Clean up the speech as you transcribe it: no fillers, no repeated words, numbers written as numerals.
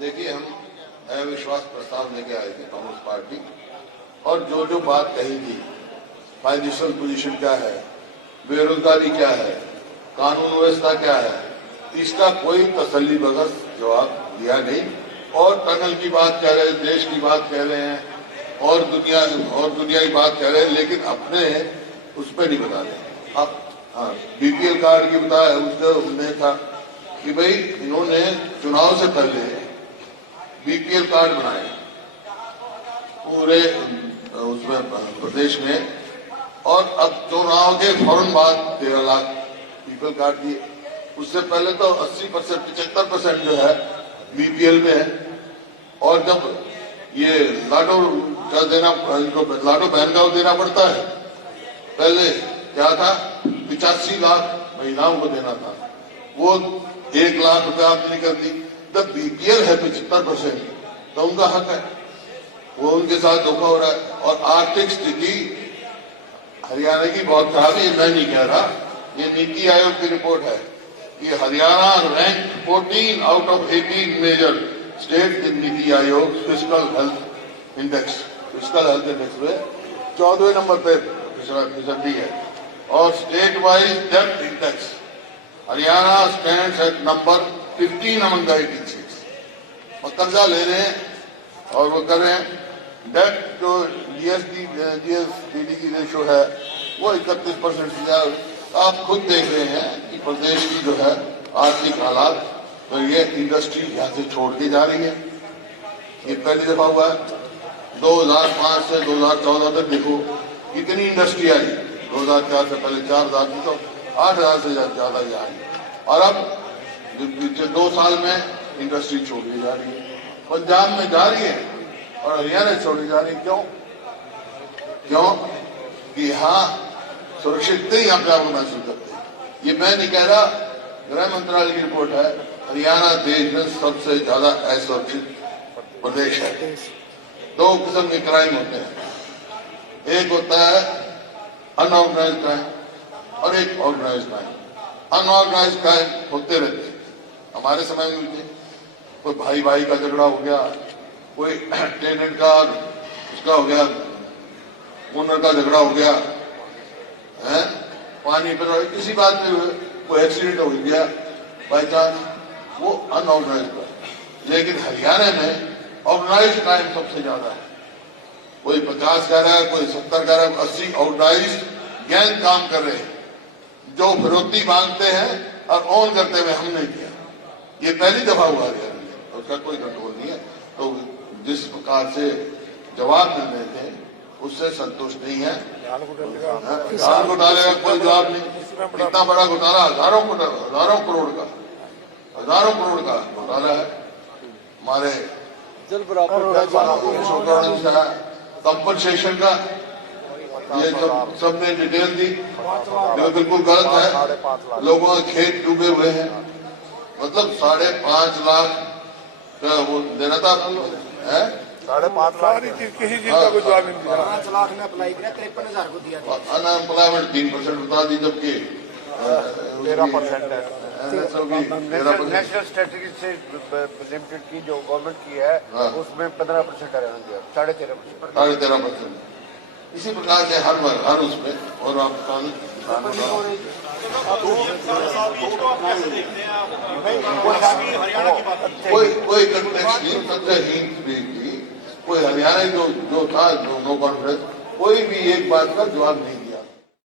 دیکھیے ہم وشواس پرستاو لے کے آئے تھے کانگریس پارٹی، اور جو بات کہی تھی، فائنینشیل پوزیشن کیا ہے، بے روزگاری کیا ہے، قانون ویوستھا کیا ہے، اس کا کوئی تسلی بخش جواب دیا نہیں، اور ٹنل کی بات کہہ رہے ہیں، دیش کی بات کہہ رہے ہیں، اور دنیا کی بات کہہ رہے ہیں، لیکن اپنے اس پہ نہیں بتا رہے۔ اب ہاں بی پی ایل کارڈ کی بتایا، اس کا انہیں تھا کہ بھئی انہوں نے چناؤ سے پہلے بی پی ایل کارڈ بنائے پورے اس میں پردیش میں، اور اب چناؤ کے فوراً بعد 13 lakh B P L card دیے۔ اس سے پہلے تو 80%، 75% جو ہے بی پی ایل میں ہے، اور جب یہ لاٹو کا دینا، لاٹو بہن کا دینا پڑتا ہے، پہلے کیا تھا 85 لاکھ مہیلاؤں کو دینا تھا، وہ 1 لاکھ روپے آپ نے کر دی۔ جب بی پی ایل ہے 75%، تو ان کا حق ہے، وہ ان کے ساتھ دھوکہ ہو رہا ہے۔ اور آرتھک استھتی ہریانہ کی بہت خراب ہے، یہ میں نہیں کہہ رہا، یہ نیتی آیوگ کی رپورٹ ہے کہ Haryana rank 14 out of 18 major state in NITI Aayog fiscal health index, fiscal health index میں 14ویں نمبر پہ فیصدی ہے، اور state wise depth index Haryana stands at number 15 among the 18 states۔ وہ قرضہ لے رہے ہیں اور وہ کر رہے ہیں، ڈیٹ جو جی ایس ڈی ڈی کی ریشو ہے وہ 31% سے زیادہ۔ آپ خود دیکھ رہے ہیں کہ پردیش کی جو ہے آرتھک حالات، تو یہ انڈسٹری یہاں سے چھوڑ کے جا رہی ہے۔ یہ پہلی دفعہ ہوا ہے، 2005 سے 2014 تک دیکھو کتنی انڈسٹری آئی، 2004 سے پہلے 4000 تھی، تو 8000 سے زیادہ یہ آئی، اور اب پچھلے 2 سال میں انڈسٹری چھوڑی جا رہی ہے، پنجاب میں جا رہی ہے اور ہریانہ چھوڑی جا رہی ہے۔ کیوں کہ یہاں سرکشت نہیں اپنے آپ کو محسوس کرتے۔ یہ میں نہیں کہہ رہا، گرہ منترالیہ کی رپورٹ ہے، ہریانہ دیش میں سب سے زیادہ اسرکشت پردیش ہے۔ 2 قسم کے کرائم ہوتے ہیں، ایک ہوتا ہے ان آرگنائزڈ کرائم اور ایک آرگنائزڈ کرائم۔ ان آرگنائزڈ کرائم ہوتے رہتے ہیں، ہمارے سمے میں بھی کوئی بھائی بھائی کا جھگڑا ہو گیا، کوئی ٹیننٹ کا اس کا ہو گیا، اونر کا جھگڑا ہو گیا، پانی پہ کسی بات میں کوئی ایکسیڈنٹ ہو گیا بائی چانس، وہ ان آرگنائزڈ کرائم۔ لیکن ہریانہ میں آرگنائزڈ کرائم سب سے زیادہ ہے، کوئی 50 کہہ رہا ہے، کوئی 70 کہہ رہا ہے، 80 آرگنائزڈ گینگ کام کر رہے ہیں، جو فروختی مانگتے ہیں اور اون کرتے ہوئے ہم نے کیا۔ یہ پہلی دفعہ ہوا ہریانہ میں، اور اس کا کوئی کنٹرول نہیں ہے۔ تو جس پرکار سے جواب مل رہے تھے اس سے سنتوش نہیں ہے۔ دھان گھوٹالے کا کوئی جواب نہیں، اتنا بڑا گھوٹالہ، ہزاروں کروڑ کا گھوٹالہ ہے۔ ہمارے کمپنسیشن کا یہ سب نے ڈیٹیل دی، جو بالکل غلط ہے۔ لوگوں کے کھیت ڈوبے ہوئے ہیں، مطلب 5.5 لاکھ کا وہ دینا تھا، 5.5 کسی چیز کا کوئی جواب نہیں دیا۔ 5 لاکھ میں اپلائی کیا، 53,000 کو دیا۔ ان امپلائمنٹ 3% بتا دی، جبکہ 13% ہے۔ نیشنل اسٹریٹجی سے لمیٹڈ کی جو گورنمنٹ کی ہے اس میں 15% ہے، 13.5%۔ 13%۔ اسی پرکار سے ہر اس میں، اور آپ کوئی کنٹیکس نہیں، سب سے ہینٹ بھی کی، کوئی ہریانہ جو تھا، نو کانفیڈنس، کوئی بھی ایک بات کا جواب نہیں